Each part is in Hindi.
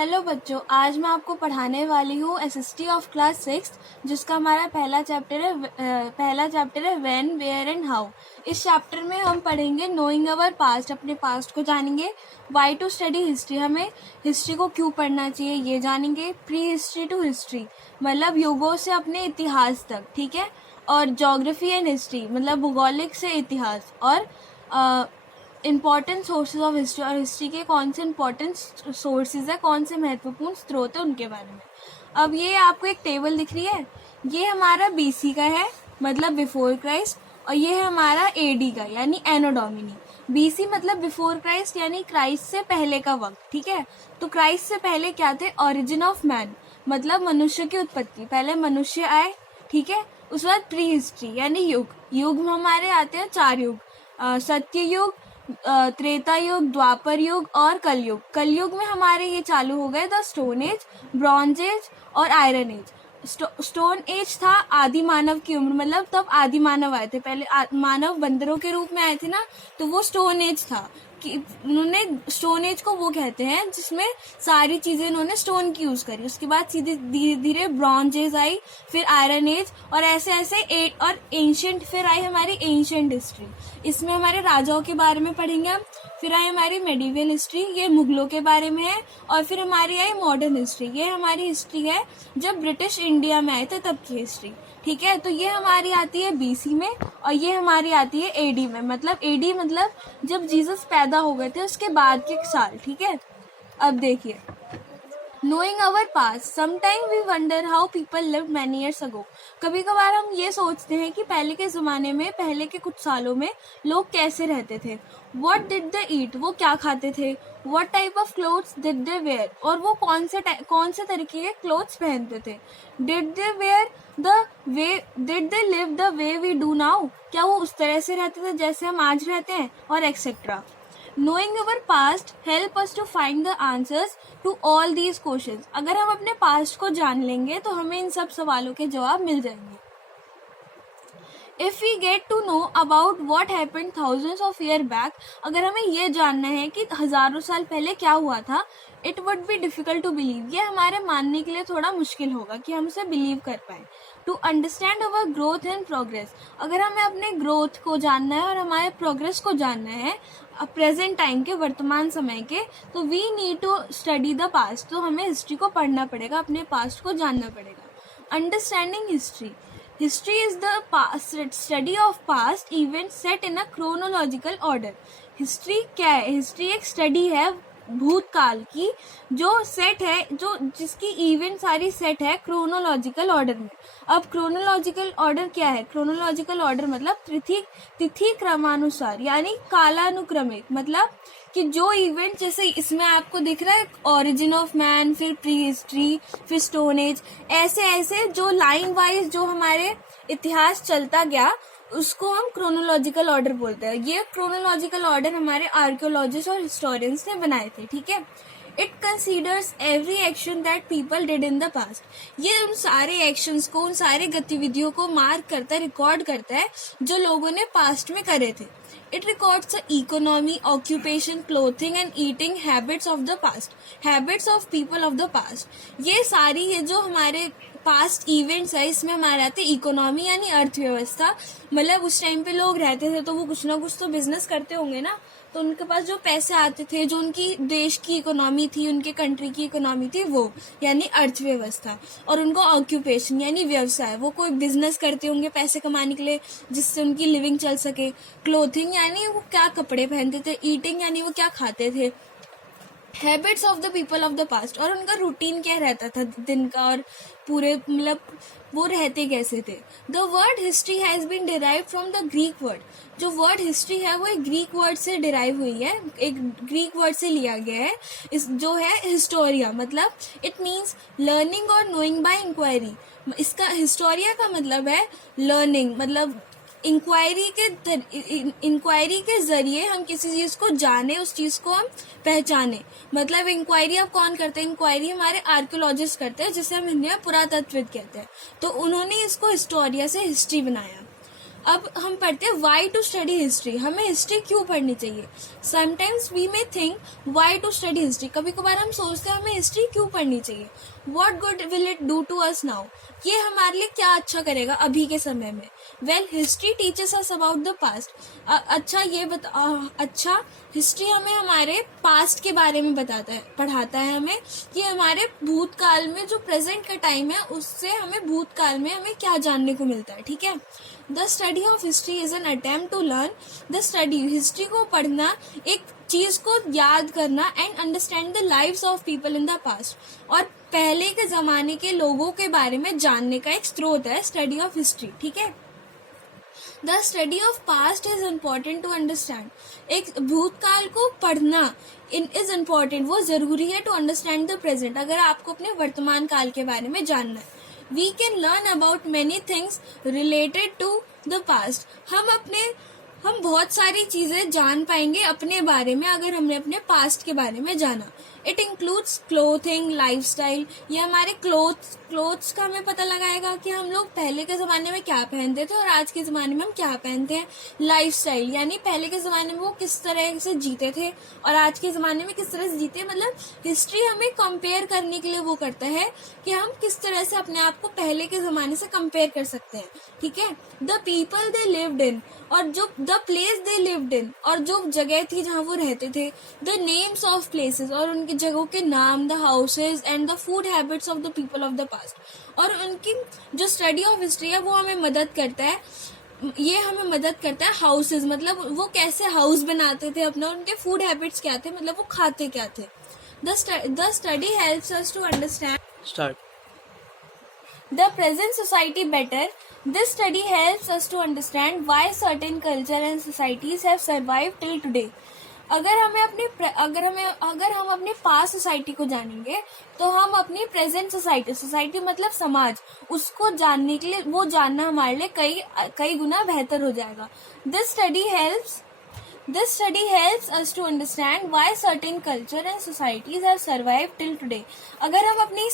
हेलो बच्चों, आज मैं आपको पढ़ाने वाली हूँ एसएसटी ऑफ क्लास 6 जिसका हमारा पहला चैप्टर है व्हेन, वेयर एंड हाउ। इस चैप्टर में हम पढ़ेंगे नोइंग अवर पास्ट, अपने पास्ट को जानेंगे। वाई टू स्टडी हिस्ट्री, हमें हिस्ट्री को क्यों पढ़ना चाहिए ये जानेंगे। प्री हिस्ट्री टू हिस्ट्री मतलब युगों से अपने इतिहास तक, ठीक है। और ज्योग्राफी एंड हिस्ट्री मतलब भूगोलिक से इतिहास। और इम्पॉर्टेंट सोर्सेज ऑफ हिस्ट्री, और हिस्ट्री के कौन से इम्पॉर्टेंट सोर्सेज है, कौन से महत्वपूर्ण स्रोत है उनके बारे में। अब ये आपको एक टेबल दिख रही है, ये हमारा बीसी का है मतलब बिफोर क्राइस्ट, और ये है हमारा एडी का यानी एनो डोमिनी। बीसी मतलब बिफोर क्राइस्ट यानी क्राइस्ट से पहले का वक्त, ठीक है। तो क्राइस्ट से पहले क्या थे? ओरिजिन ऑफ मैन मतलब मनुष्य की उत्पत्ति, पहले मनुष्य आए, ठीक है। उसके बाद प्री हिस्ट्री यानी युग। युग में हमारे आते हैं 4 युग, सत्य युग, त्रेता युग, द्वापर युग और कलयुग। कलयुग में हमारे ये चालू हो गए the stone age, bronze age और आयरन एज। स्टोन एज था आदि मानव की उम्र, मतलब तब आदि मानव आए थे। पहले मानव बंदरों के रूप में आए थे ना, तो वो स्टोन एज था। कि उन्होंने स्टोन एज को वो कहते हैं जिसमें सारी चीजें उन्होंने स्टोन की यूज करी। उसके बाद सीधे धीरे धीरे ब्रॉन्ज एज आई, फिर आयरन एज, और ऐसे ऐसे और एंशियंट, फिर आई हमारी एंशियंट हिस्ट्री। इसमें हमारे राजाओं के बारे में पढ़ेंगे हम। फिर आई हमारी मेडिवल हिस्ट्री, ये मुगलों के बारे में है। और फिर हमारी आई मॉडर्न हिस्ट्री, ये हमारी हिस्ट्री है जब ब्रिटिश इंडिया में आए थे तब की हिस्ट्री, ठीक है। तो ये हमारी आती है बीसी में, और ये हमारी आती है एडी में। मतलब एडी मतलब जब जीसस पैदा हो गए थे उसके बाद के साल, ठीक है। अब देखिए, Knowing our past, sometimes we wonder how people lived many years ago. कभी कभार हम ये सोचते हैं कि पहले के ज़माने में, पहले के कुछ सालों में लोग कैसे रहते थे। What did they eat? वो क्या खाते थे। What type of clothes did they wear? और वो कौन से तरीके के क्लोथ्स पहनते थे। Did they live the way we do now? क्या वो उस तरह से रहते थे जैसे हम आज रहते हैं, और etcetera. Knowing our past help us to find the answers to all these questions. अगर हम अपने पास्ट को जान लेंगे तो हमें इन सब सवालों के जवाब मिल जाएंगे। If we get to know about what happened thousands of years back, अगर हमें ये जानना है कि हजारों साल पहले क्या हुआ था, it would be difficult to believe. ये हमारे मानने के लिए थोड़ा मुश्किल होगा कि हम उसे बिलीव कर पाए। To understand our growth and progress, अगर हमें अपने ग्रोथ को जानना है और हमारे प्रोग्रेस को जानना है प्रेजेंट टाइम के, वर्तमान समय के, तो we need to study the past. तो हमें हिस्ट्री को पढ़ना पड़ेगा, अपने पास्ट को जानना पड़ेगा। Understanding history, history is the study of past event set in a chronological order. History क्या है? हिस्ट्री एक स्टडी है भूतकाल की, जो सेट है, जो जिसकी इवेंट सारी सेट है क्रोनोलॉजिकल ऑर्डर में। अब क्रोनोलॉजिकल ऑर्डर क्या है? क्रोनोलॉजिकल ऑर्डर मतलब तिथि क्रमानुसार यानी कालानुक्रमिक। मतलब कि जो इवेंट, जैसे इसमें आपको दिख रहा है ओरिजिन ऑफ मैन, फिर प्री हिस्ट्री, फिर स्टोन एज, ऐसे ऐसे जो लाइन वाइज जो हमारे इतिहास चलता गया उसको हम क्रोनोलॉजिकल ऑर्डर बोलते हैं। ये क्रोनोलॉजिकल ऑर्डर हमारे आर्कियोलॉजिस्ट और हिस्टोरियंस ने बनाए थे, ठीक है। It considers every action that people did in the past. ये उन सारे एक्शंस को, उन सारे गतिविधियों को मार्क करता है, रिकॉर्ड करता है जो लोगों ने पास्ट में करे थे। It records the economy, occupation, clothing and eating habits of the past, habits of people of the past. ये सारी ये जो हमारे पास्ट इवेंट्स है, इसमें हमारे आते इकोनॉमी यानी अर्थव्यवस्था। मतलब उस टाइम पे लोग रहते थे तो वो कुछ ना कुछ तो बिजनेस करते होंगे ना, तो उनके पास जो पैसे आते थे, जो उनकी देश की इकोनॉमी थी, उनके कंट्री की इकोनॉमी थी, वो यानी अर्थव्यवस्था। और उनको ऑक्यूपेशन यानी व्यवसाय, वो कोई बिजनेस करते होंगे पैसे कमाने के लिए जिससे उनकी लिविंग चल सके। क्लोथिंग यानी वो क्या कपड़े पहनते थे, ईटिंग यानी वो क्या खाते थे। Habits of the people of the past, और उनका रूटीन क्या रहता था दिन का, और पूरे मतलब वो रहते कैसे थे। The word history has been derive from the Greek word. जो वर्ड हिस्ट्री है वो एक ग्रीक वर्ड से डिराइव हुई है, एक ग्रीक वर्ड से लिया गया है। इस जो है हिस्टोरिया, मतलब इट मीन्स लर्निंग और नोइंग बाय इंक्वायरी। इसका हिस्टोरिया का मतलब है लर्निंग, मतलब इंक्वायरी के जरिए हम किसी चीज को जाने, उस चीज को हम पहचाने। मतलब इंक्वायरी अब कौन करते हैं? इंक्वायरी हमारे आर्कियोलॉजिस्ट करते हैं, जिसे हम हिंदी में पुरातत्वविद कहते हैं। तो उन्होंने इसको हिस्टोरिया से हिस्ट्री बनाया। अब हम पढ़ते हैं वाई टू स्टडी हिस्ट्री, हमें हिस्ट्री क्यों पढ़नी चाहिए। Sometimes we may think why to study history, कभी कभार हम सोचते हैं हमें हिस्ट्री क्यों पढ़नी चाहिए। What good will it do to us now, ये हमारे लिए क्या अच्छा करेगा अभी के समय में। Well history teaches us about the past. अच्छा हिस्ट्री हमें हमारे पास्ट के बारे में पढ़ाता है हमें कि हमारे भूतकाल में जो प्रेजेंट का टाइम है उससे हमें भूतकाल में हमें क्या जानने को मिलता है, ठीक है। The study of history is an attempt to learn, the study history को पढ़ना एक चीज को याद करना and understand the lives of people in the past, और पहले के जमाने के लोगों के बारे में जानने का एक स्रोत है स्टडी ऑफ हिस्ट्री, ठीक है। The study of past is important to understand, एक भूतकाल को पढ़ना इज इम्पॉर्टेंट, वो जरूरी है टू अंडरस्टैंड द प्रेजेंट, अगर आपको अपने वर्तमान काल के बारे में जानना है। We can learn about many things related to the past, हम बहुत सारी चीजें जान पाएंगे अपने बारे में अगर हमने अपने पास्ट के बारे में जाना। इट इंक्लूड्स क्लोथिंग, लाइफस्टाइल, ये हमारे क्लोथ्स का हमें पता लगाएगा कि हम लोग पहले के ज़माने में क्या पहनते थे और आज के ज़माने में हम क्या पहनते हैं। लाइफस्टाइल यानी पहले के ज़माने में वो किस तरह से जीते थे और आज के ज़माने में किस तरह से जीते, मतलब हिस्ट्री हमें कंपेयर करने के लिए वो करता है कि हम किस तरह से अपने आप को पहले के ज़माने से कंपेयर कर सकते हैं, ठीक है। The people they lived in, और जो the place they lived in, और जो जगह थी जहाँ वो रहते थे। द नेम्स ऑफ प्लेसेस, और उनकी जगहों के नाम। The houses and the food habits of the people of the past, और उनकी जो स्टडी ऑफ हिस्ट्री है वो हमें मदद करता है, ये हमें मदद करता है। हाउसेज मतलब वो कैसे हाउस बनाते थे अपना, उनके फूड हैबिट्स क्या थे, मतलब वो खाते क्या थे। The study helps us to understand the present society better. This study helps us to understand why certain culture and societies have survived till today. अगर हम अपने पास्ट सोसाइटी को जानेंगे तो हम अपनी प्रेजेंट सोसाइटी मतलब समाज, उसको जानने के लिए, वो जानना हमारे लिए कई गुना बेहतर हो जाएगा। This study helps us to understand why certain culture and societies have survived till today. अगर हम अपनी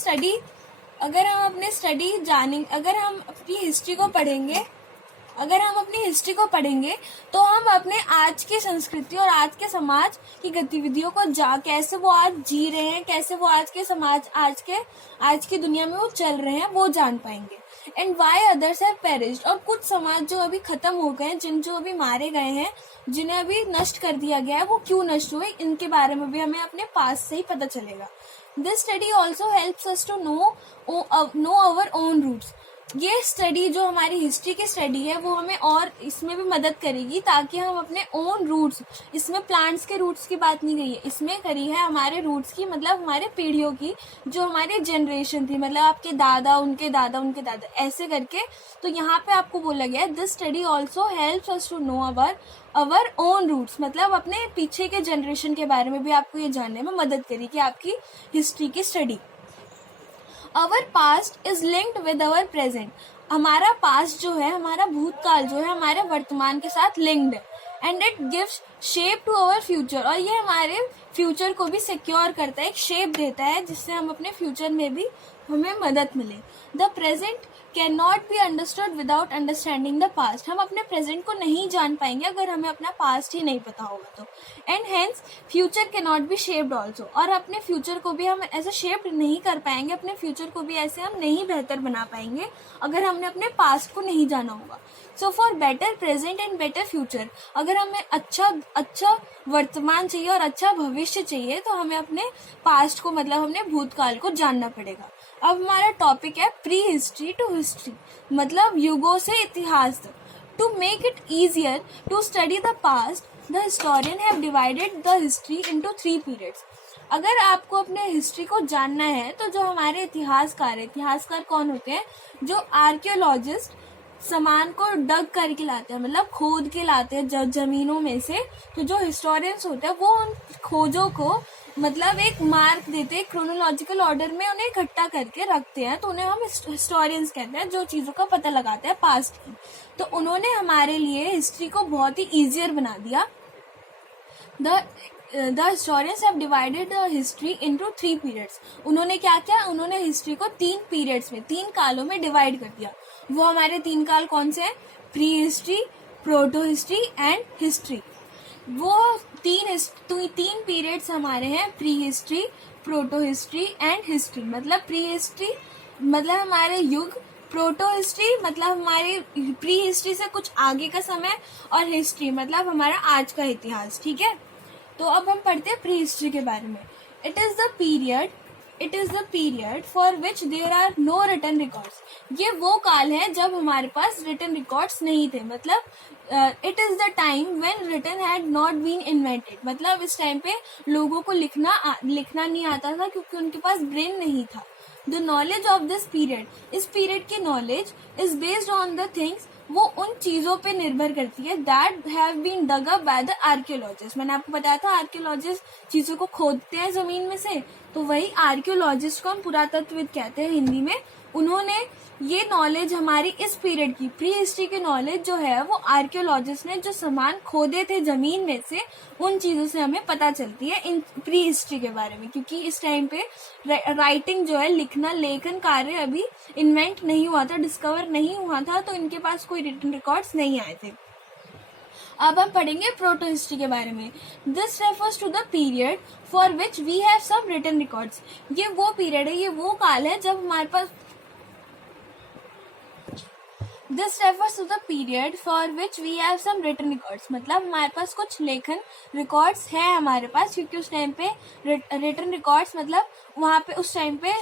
हिस्ट्री को पढ़ेंगे तो हम अपने आज की संस्कृति और आज के समाज की गतिविधियों को कैसे वो आज जी रहे हैं, कैसे वो आज की दुनिया में वो चल रहे हैं, वो जान पाएंगे। And why others have perished, और कुछ समाज जो अभी खत्म हो गए हैं, जो अभी मारे गए हैं, जिन्हें अभी नष्ट कर दिया गया है, वो क्यों नष्ट हुए, इनके बारे में भी हमें अपने पास से ही पता चलेगा। This study also helps us to know our own roots. ये स्टडी जो हमारी हिस्ट्री की स्टडी है वो हमें और इसमें भी मदद करेगी ताकि हम अपने ओन रूट्स, इसमें प्लांट्स के रूट्स की बात नहीं करी है, इसमें करी है हमारे रूट्स की, मतलब हमारे पीढ़ियों की, जो हमारी जनरेशन थी, मतलब आपके दादा, उनके दादा, ऐसे करके। तो यहाँ पे आपको बोला गया है this study also helps us to know our own roots, मतलब अपने पीछे के जनरेशन के बारे में भी आपको ये जानने में मदद करेगी आपकी हिस्ट्री की study. Our past is linked with our present, हमारा पास्ट जो है, हमारा भूतकाल जो है, हमारे वर्तमान के साथ लिंक्ड है। And it gives shape to our future, और ये हमारे फ्यूचर को भी सिक्योर करता है, एक शेप देता है जिससे हम अपने फ्यूचर में भी हमें मदद मिले। The present can not be understood without understanding the past, हम अपने प्रेजेंट को नहीं जान पाएंगे अगर हमें अपना पास्ट ही नहीं पता होगा तो। And hence future can not be shaped also, और अपने फ्यूचर को भी हम ऐसे शेप्ड नहीं कर पाएंगे, अपने फ्यूचर को भी ऐसे हम नहीं बेहतर बना पाएंगे अगर हमने अपने पास्ट को नहीं जाना होगा। So for better present and better future, अगर हमें अच्छा वर्तमान चाहिए और अच्छा भविष्य चाहिए तो हमें अपने पास्ट को, मतलब हमने भूतकाल को जानना पड़ेगा। अब हमारा टॉपिक है प्री हिस्ट्री टू हिस्ट्री, मतलब युगों से इतिहास तक। To make it easier to study the past, the historian have divided the history into 3 periods. अगर आपको अपने हिस्ट्री को जानना है तो जो हमारे इतिहासकार कौन होते हैं, जो आर्कियोलॉजिस्ट सामान को डग करके लाते हैं, मतलब खोद के लाते हैं जमीनों में से। तो जो हिस्टोरियंस होते हैं वो उन खोजों को, मतलब एक मार्क देते हैं, क्रोनोलॉजिकल ऑर्डर में उन्हें इकट्ठा करके रखते हैं, तो उन्हें हम हिस्टोरियंस कहते हैं, जो चीज़ों का पता लगाते हैं पास्ट की। तो उन्होंने हमारे लिए हिस्ट्री को बहुत ही ईजियर बना दिया। The historians have divided the history into 3 periods. उन्होंने क्या किया, उन्होंने हिस्ट्री को 3 पीरियड्स में, 3 कालों में डिवाइड कर दिया। वो हमारे 3 काल कौन से हैं? Pre history, proto history and history. वो तीन पीरियड्स हमारे हैं, pre history, proto history and history. मतलब प्री हिस्ट्री मतलब हमारे युग, प्रोटो हिस्ट्री मतलब हमारे प्री हिस्ट्री से कुछ आगे का समय, और हिस्ट्री मतलब हमारा आज का इतिहास। ठीक है, तो अब हम पढ़ते हैं प्री हिस्ट्री के बारे में। It is the period for which there are no written records. ये वो काल है जब हमारे पास रिटन रिकॉर्ड्स नहीं थे। मतलब it is the time when written had not been invented. मतलब इस टाइम पे लोगों को लिखना नहीं आता था, क्योंकि उनके पास ब्रेन नहीं था। The knowledge of this period, इस पीरियड की knowledge is based on the things, वो उन चीजों पे निर्भर करती है that have been dug up by the archaeologist. मैंने आपको बताया था आर्कियोलॉजिस्ट चीजों को खोदते हैं जमीन में से, तो वही आर्कियोलॉजिस्ट को हम पुरातत्वविद कहते हैं हिंदी में। उन्होंने ये नॉलेज हमारी इस पीरियड की प्री हिस्ट्री की नॉलेज जो है वो आर्कियोलॉजिस्ट ने जो सामान खोदे थे जमीन में से, उन चीजों से हमें पता चलती है इन प्री हिस्ट्री के बारे में। क्योंकि इस टाइम पे राइटिंग जो है, लेखन कार्य अभी इन्वेंट नहीं हुआ था, डिस्कवर नहीं हुआ था, तो इनके पास कोई रिटन रिकॉर्ड्स नहीं आए थे। अब हम पढ़ेंगे प्रोटो हिस्ट्री के बारे में। This refers to the period for which we have some written records. ये वो पीरियड है, ये वो काल है जब हमारे पास This refers to the period for which we have some written records। मतलब हमारे पास कुछ लेखन रिकॉर्ड्स है हमारे पास, क्योंकि उस टाइम पे रिटन रिकॉर्ड्स मतलब वहाँ पे उस टाइम पे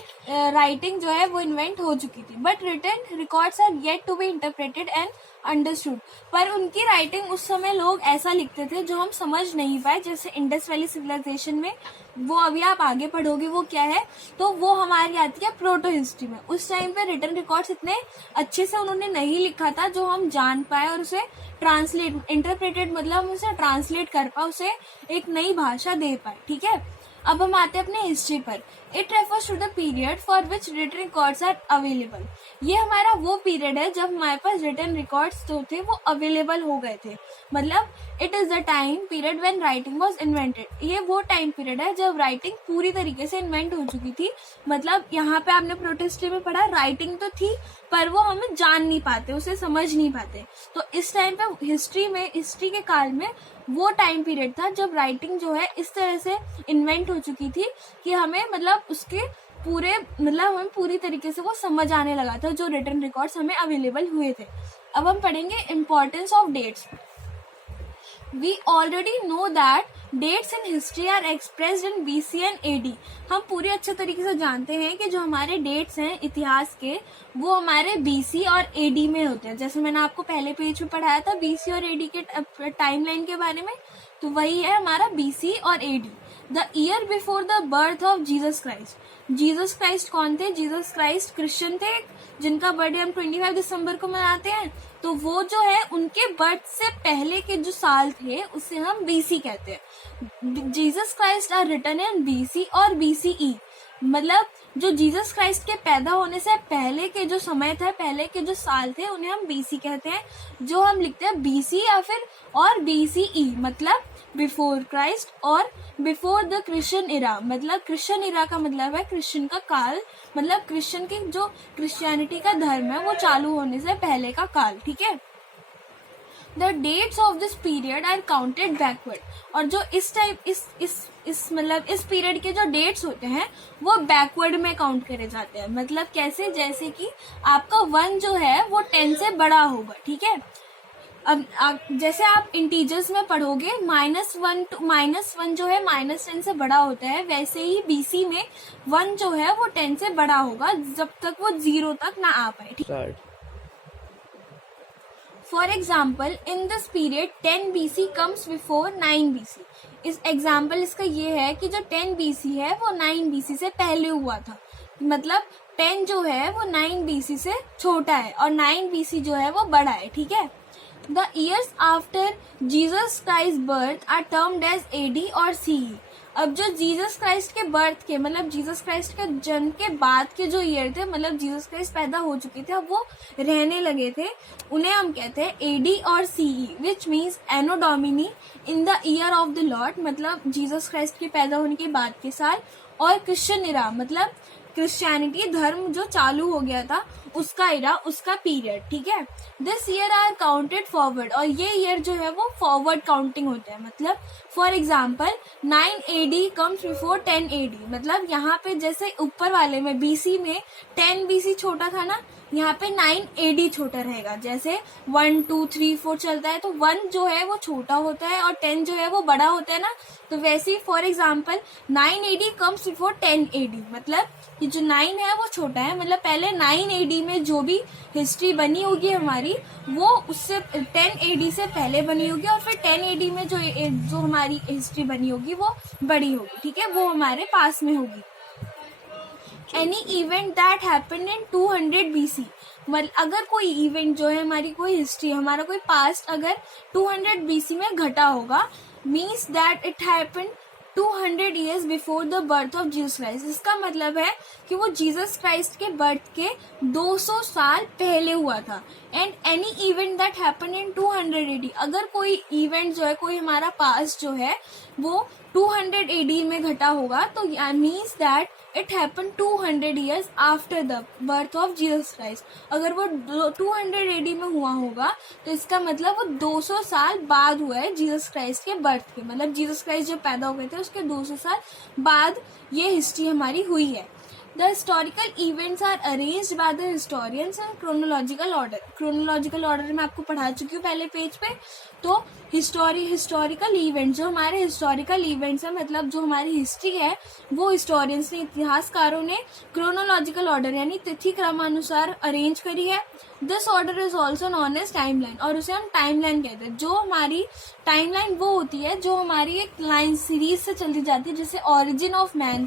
राइटिंग जो है वो इन्वेंट हो चुकी थी। But written records are yet to be interpreted and understood. पर उनकी राइटिंग उस समय लोग ऐसा लिखते थे जो हम समझ नहीं पाए। जैसे इंडस वैली सिविलाइजेशन में, वो अभी आप आगे पढ़ोगे वो क्या है, तो वो हमारी आती है प्रोटो हिस्ट्री में। उस टाइम पे रिटन रिकॉर्ड्स इतने अच्छे से उन्होंने नहीं लिखा था जो हम जान पाए और उसे ट्रांसलेट, इंटरप्रेटेड मतलब हम उसे ट्रांसलेट कर पाए, उसे एक नई भाषा दे पाए। ठीक है, अब हम आते हैं अपने हिस्ट्री पर। It refers to the period for which written records are available. ये हमारा वो पीरियड है जब हमारे पास रिटन रिकॉर्ड्स जो थे वो अवेलेबल हो गए थे। मतलब it is the time period when writing was invented. ये वो टाइम पीरियड है जब राइटिंग पूरी तरीके से इन्वेंट हो चुकी थी। मतलब यहाँ पे आपने प्रोटो हिस्ट्री में पढ़ा, राइटिंग तो थी पर वो हमें जान नहीं पाते, उसे समझ नहीं पाते। तो इस टाइम पे हिस्ट्री के काल में वो टाइम पीरियड था जब राइटिंग जो है इस तरह से इन्वेंट हो चुकी थी कि हमें मतलब उसके हमें पूरी तरीके से वो समझ आने लगा था, जो रिटन रिकॉर्ड्स हमें अवेलेबल हुए थे। अब हम पढ़ेंगे importance of dates. We already know that dates in history are expressed in BC and AD। हम पूरे अच्छे तरीके से जानते हैं कि जो हमारे डेट्स हैं इतिहास के, वो हमारे BC और AD में होते हैं। जैसे मैंने आपको पहले पेज में पढ़ाया था BC और AD के टाइमलाइन के बारे में, तो वही है हमारा BC और AD। The year before the birth of Jesus Christ. Jesus Christ कौन थे? जीसस क्राइस्ट क्रिश्चियन थे जिनका बर्थडे हम 25 दिसंबर को मनाते हैं। तो वो जो है उनके बर्थ से पहले के जो साल थे उसे हम BC कहते हैं। Jesus Christ are written in BC और BCE। मतलब जो जीसस क्राइस्ट के पैदा होने से पहले के जो समय था, पहले के जो साल थे, उन्हें हम BC कहते हैं। जो हम लिखते हैं BC या फिर और BCE मतलब बिफोर क्राइस्ट और बिफोर द क्रिश्चियन इरा। मतलब क्रिश्चियन इरा का मतलब है क्रिश्चियन का काल, मतलब क्रिश्चियन की जो क्रिश्चियनिटी का धर्म है वो चालू होने से पहले का काल। ठीक है, the dates of this period are counted backward. और जो इस टाइप इस पीरियड के जो डेट्स होते हैं वो बैकवर्ड में काउंट करे जाते हैं। मतलब कैसे? जैसे कि आपका 1 जो है वो 10 से बड़ा होगा। ठीक है, अब जैसे आप इंटीजर्स में पढ़ोगे -1 जो है -10 से बड़ा होता है, वैसे ही BC में 1 जो है वो 10 से बड़ा होगा जब तक वो 0 तक ना आ पाए। For example in this period 10 BC comes before 9 BC। इस एग्जाम्पल इसका ये है कि जो 10 BC है वो 9 BC से पहले हुआ था। मतलब 10 जो है वो 9 BC से छोटा है और 9 BC जो है वो बड़ा है। ठीक है, The years after Jesus Christ's birth are termed as AD और CE। अब जो जीसस क्राइस्ट के बर्थ के मतलब जीसस क्राइस्ट के जन्म के बाद के जो ईयर थे, मतलब जीसस क्राइस्ट पैदा हो चुके थे, अब वो रहने लगे थे, उन्हें हम कहते हैं एडी और CE, which means Anno Domini in the year of the Lord, मतलब जीसस क्राइस्ट के पैदा होने के बाद के साल, और क्रिश्चियन इरा मतलब क्रिश्चियनिटी धर्म जो चालू हो गया था उसका इरा, उसका पीरियड, ठीक है। This year are counted forward, और ये ईयर जो है वो फॉरवर्ड काउंटिंग होते हैं, मतलब for example 9 AD comes before 10 AD, मतलब यहाँ पे जैसे ऊपर वाले में BC में 10 BC छोटा था ना, यहाँ पे 9 AD छोटा रहेगा। जैसे 1 2 3 4 चलता है तो 1 जो है वो छोटा होता है और 10 जो है वो बड़ा होता है ना, तो वैसे ही for example 9 AD comes before 10 AD, मतलब कि जो 9 है वो छोटा है, मतलब पहले 9 AD में जो भी हिस्ट्री बनी होगी हमारी वो उससे 10 AD से पहले बनी होगी, और फिर 10 AD में जो हमारी हिस्ट्री बनी होगी वो बड़ी होगी, ठीक है, वो हमारे पास में होगी। Any event that happened in 200 BC, मतलब अगर कोई इवेंट जो है हमारी कोई हिस्ट्री, हमारा कोई पास्ट अगर 200 BC में घटा होगा, means that it happened 200 years before the birth of Jesus Christ. इसका मतलब है कि वो जीसस क्राइस्ट के बर्थ के 200 साल पहले हुआ था। And any event that happen in 200 AD, अगर कोई इवेंट जो है, कोई हमारा पास्ट जो है वो 200 AD में घटा होगा, तो means that it happen 200 years after the birth of Jesus Christ. अगर वो 200 AD में हुआ होगा तो इसका मतलब वो 200 साल बाद हुआ है जीसस क्राइस्ट के बर्थ के, मतलब जीसस क्राइस्ट जब पैदा हो गए थे उसके 200 साल बाद ये हिस्ट्री हमारी हुई है। The historical events are arranged by the historians in chronological order. Chronological order में आपको पढ़ा चुकी हूँ पहले पेज पे। तो हिस्टोरिकल इवेंट्स, जो हमारे हिस्टोरिकल इवेंट्स है, मतलब जो हमारी हिस्ट्री है, वो हिस्टोरियंस ने, इतिहासकारों ने क्रोनोलॉजिकल ऑर्डर यानी तिथि क्रमानुसार अरेंज करी है। This order is also known as timeline, और उसे हम टाइमलाइन कहते हैं। जो हमारी टाइमलाइन वो होती है जो हमारी एक लाइन सीरीज से चलती जाती है, जैसे ऑरिजिन ऑफ मैन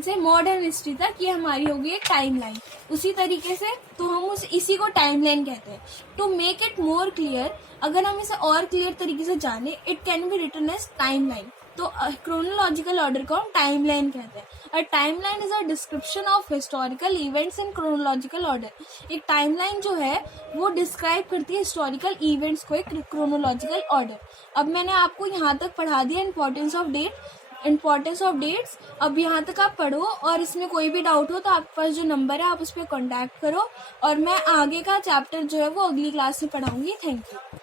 से मॉडर्न हिस्ट्री तक, ये हमारी होगी एक टाइमलाइन। उसी तरीके से तो हम इसी को टाइमलाइन कहते हैं। To make it more clear, अगर हम इसे और क्लियर तरीके से जाने, it can be written as timeline. तो क्रोनोलॉजिकल ऑर्डर को हम टाइमलाइन कहते हैं। A timeline is a description of historical events in chronological order. एक टाइमलाइन जो है वो डिस्क्राइब करती है हिस्टोरिकल इवेंट्स को एक क्रोनोलॉजिकल ऑर्डर। अब मैंने आपको यहाँ तक पढ़ा दिया इंपॉर्टेंस ऑफ डेट्स। अब यहाँ तक आप पढ़ो, और इसमें कोई भी डाउट हो तो आपके पास जो नंबर है आप उस पर कॉन्टैक्ट करो, और मैं आगे का चैप्टर जो है वो अगली क्लास में पढ़ाऊंगी। Thank you.